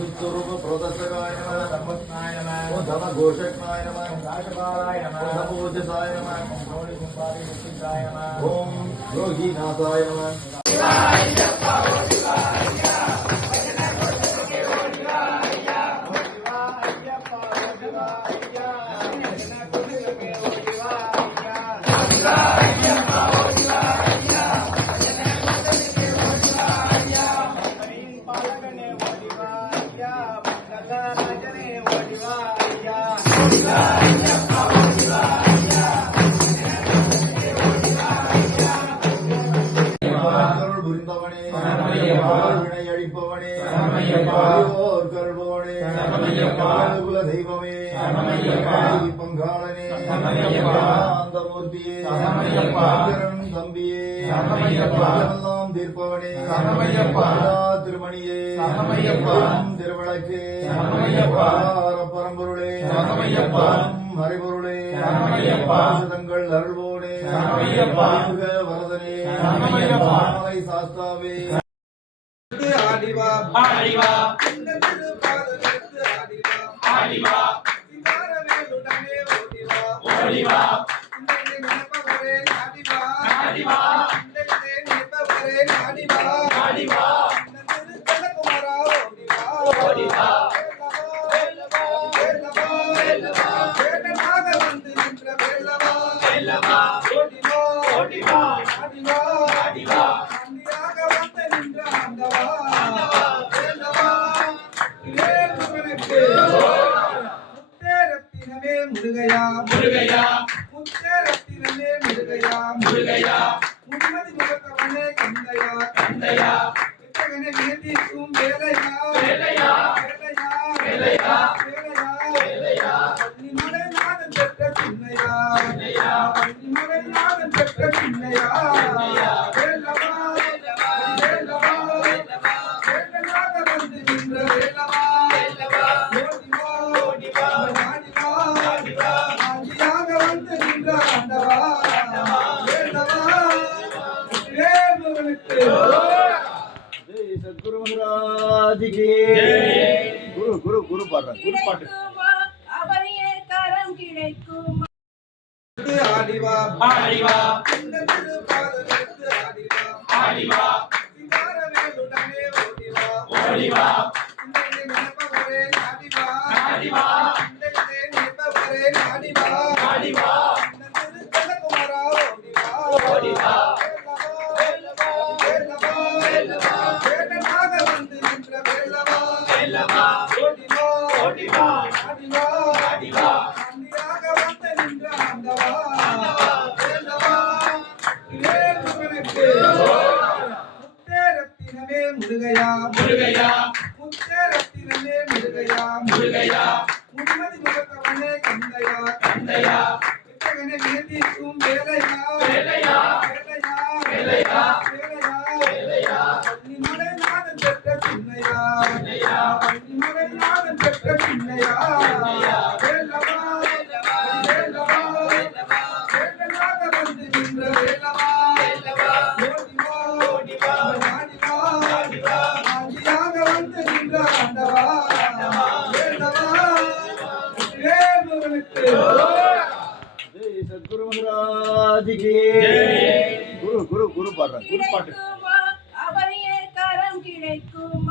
విశ్వరూప ప్రదర్శకాయ నమ. ధర్మజ్ఞాయ నమ. ఓ ధన ఘోషజ్ఞాయ నమ. రాజపాలాయ నమ. ఓ ఓం యోగినాథాయ నమ. தெய்வமே பங்காளனே ஆந்தமூர்த்தியே சங்கரன் தம்பியே. எல்லாம் தீர்ப்பவனே. திருமணியே. திருவிளக்கே. பரம்பொருளே. மறைபொருளே தங்கள் அருள்வோனே. வரதனே. சாஸ்தாவே. ஆடிவா. ஆடிவா. ஆடிவா. வேலவா. ஓடிவா ஓடிவா. ஆடிவா ஆடிவா. நந்தியாக வந்து நின்ற ஆண்டவா. வேலவா வேலுவனுக்கு முத்தேரத்தினமே முருகையா. முருகையா. முத்தேரத்தினமே முருகையா. முருகையா. மும்மதி முகத்தவனே கந்தையா தந்தையா. இத்தகனை நியதிக்கும் வேலையா வேலையா. குரு குரு குரு பாடுறேன் குரு பாட்டு. ஆடிவா. ஆடிவா. இந்த திருப்பாதலுக்கு ஆடிவா. ஆடிவா. சிங்காரவேலுடனே ஓடிவா. ஓடிவா. இன்றைக்கு நினைப்பவரே நாடிவா நாடிவா. இன்றைக்கு நினைப்பவரே நாடிவா ஆடிவா. இந்த திருக்கலகுமாரா ஓடிவா. ஓடிவா. வேலவா வேலவா வேலவா வேலனாக வந்து நின்ற வேலவா வேலவா. முருகையா. முருகையா. மும்மதி முகத்தவனே கந்தையா நியதிக்கும் வேலையா வேலையா. வேலையா. வேலையா. ஜெய் சத்குரு மகாராஜ் கி ஜெய். குரு குரு குரு பாடுறேன் குரு பாட்டு கிடைக்குமா